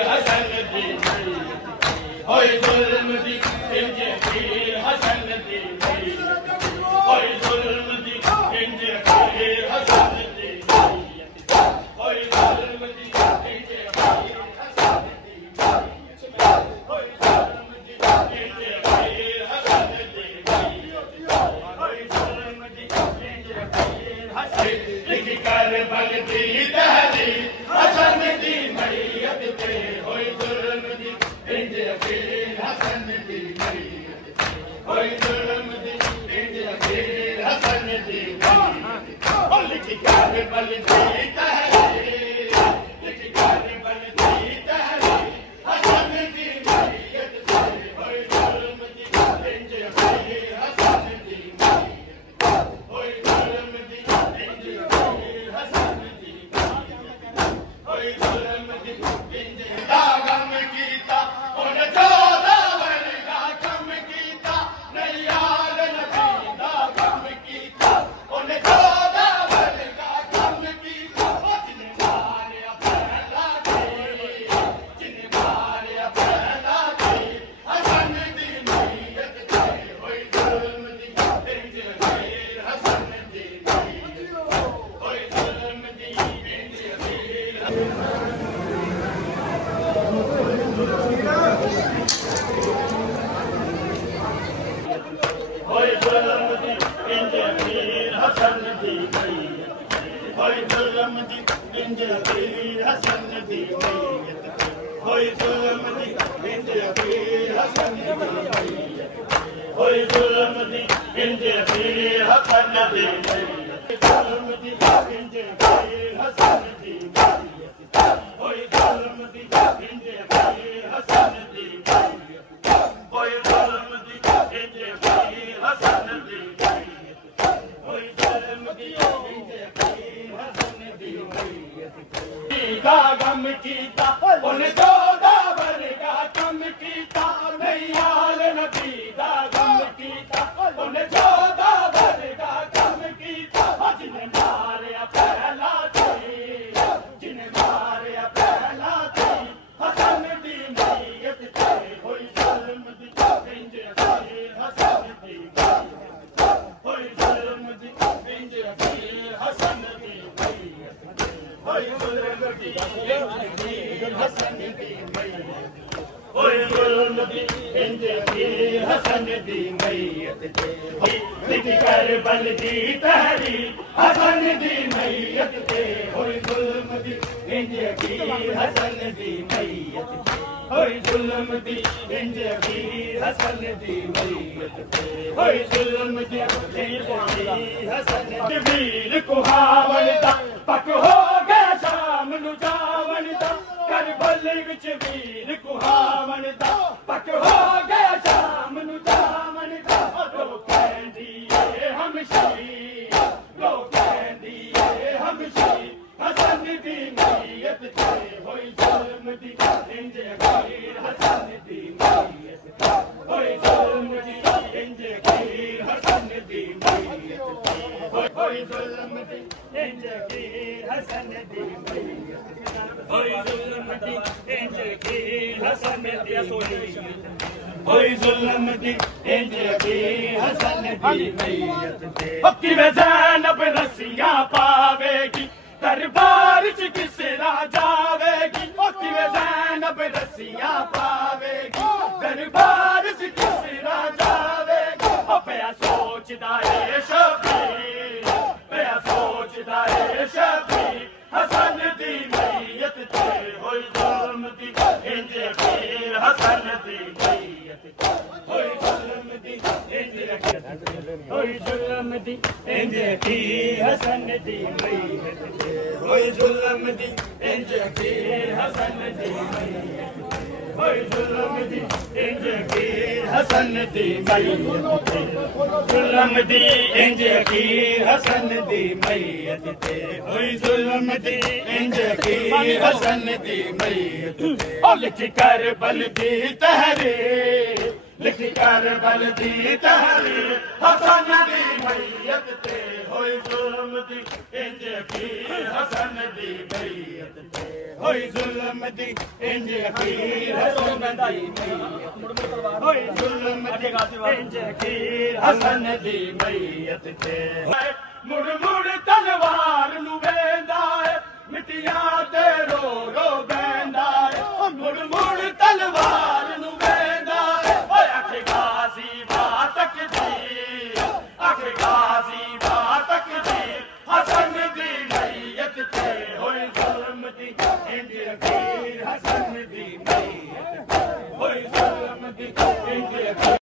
हसन दी होय जुल्म दी इंज पीर हसन दी होय जुल्म दी इंज पीर हसन दी होय जुल्म दी इंज पीर हसन दी होय जुल्म दी इंज पीर हसन दी होय जुल्म दी इंज पीर हसन लिख कर बल दी तहरीर हसन दी मैयत पे होय जुल्म दी इंज पीर हसन दी मैयत होय जुल्म दी इंज पीर हसन दी मैयत लिख कर बल दी तहरीर लिख कर बल दी तहरीर हसन दी मैयत पे होय जुल्म दी इंज पीर हसन दी मैयत होय जुल्म दी इंज पीर हसन दी होय जुल्म दी इंज दागम कीता उन चौदा वर्गा कम कीता नहीं याद नबी दागम कीता उन चौदा वर्गा कम कीता जिन्हें मारिया पहला जिन्हें मारिया पहला हसन दी मैयत पे होय जुल्म दी इंज पीर हसन दी मैयत होय जुल्म दी इंज पीर होय जुल्म दी इंज पीर हसन दी मैयत होय जुल्म दी इंज पीर हसन दी मैयत होय जुल्म दी इंज पीर हसन दी मैयत होय जुल्म दी इंज पीर हसन दी मैयत जुल्म दी इंज पीर हसन दी मैयत होय जुल्म दी इंज पीर हसन दी मैयत होय जुल्म दी इंज पीर हसन दी मैयत होय जुल्म दी इंज पीर हसन दी मैयत का गम कीता उन चौदा वर्गा कम कीता नहीं याद नबी दा गम कीता उन चौदा वर्गा कम कीता जिन्हें मारिया पहला जिन्हें मारिया पहला हसन दी मैयत पे होय जुल्म दी इंज पीर हसन दी मैयत होय जुल्म दी इंज पीर हसन दी मैयत होय जुल्म दी इंज पीर हसन दी मैयत होय जुल्म दी इंज पीर हसन दी मैयत लिख कर बल दी तहरीर हसन दी मैयत पे होय जुल्म दी इंज पीर हसन दी मैयत होय जुल्म दी इंज पीर हसन दी मैयत होय जुल्म दी इंज पीर हसन दी वीर कुहावन दा पक हो गया शाम नु जावन दा करबल विच वीर कुहावन दा पक हो गया शाम नु जावन दा रो कहंदी ए हमशी रो कहंदी ए हमशी हसन दी मैयत पे होय जुल्म दी इंज पीर हसन दी मैयत होय जुल्म दी इंज पीर हसन दी मैयत होय जुल्म दी इंज पीर हसन दी मैयत होय जुल्म दी इंज पीर हसन दी मैयत होय जुल्म दी इंज पीर हसन दी मैयत किवें ज़ैनब रस्सियां पावेगी दरबार च किस जावेगी किवें ज़ैनब रस्सियां पावेगी दरबार च किस जावेगी पिया सोचदा ए शबीर पिया सोचदा ए शबीर हसन दी मैयत पे होय जुल्म दी इंज पीर हसन दी मैयत होय जुल्म दी इंज होय जुल्म दी इंज पीर हसन दी मैयत होय जुल्म दी इंज पीर हसन दी मैयत होय जुल्म दी इंज पीर हसन दी मैयत जुल्म दी इंज पीर हसन दी मैयत होय जुल्म दी इंज पीर हसन दी मैयत लिख कर बल दी तहरीर लिख कर बल दी तहरीर हसन दी मैयत पे होई जुल्म दी इंज अखीर हसन दी मैयत ते होई जुल्म दी इंज अखीर हसन दी मैयत होई जुल्म दी इंज अखीर हसन दी मैयत ते मुड़ मुड़ तलवार नु वेंदा है मिटिया ते रो रो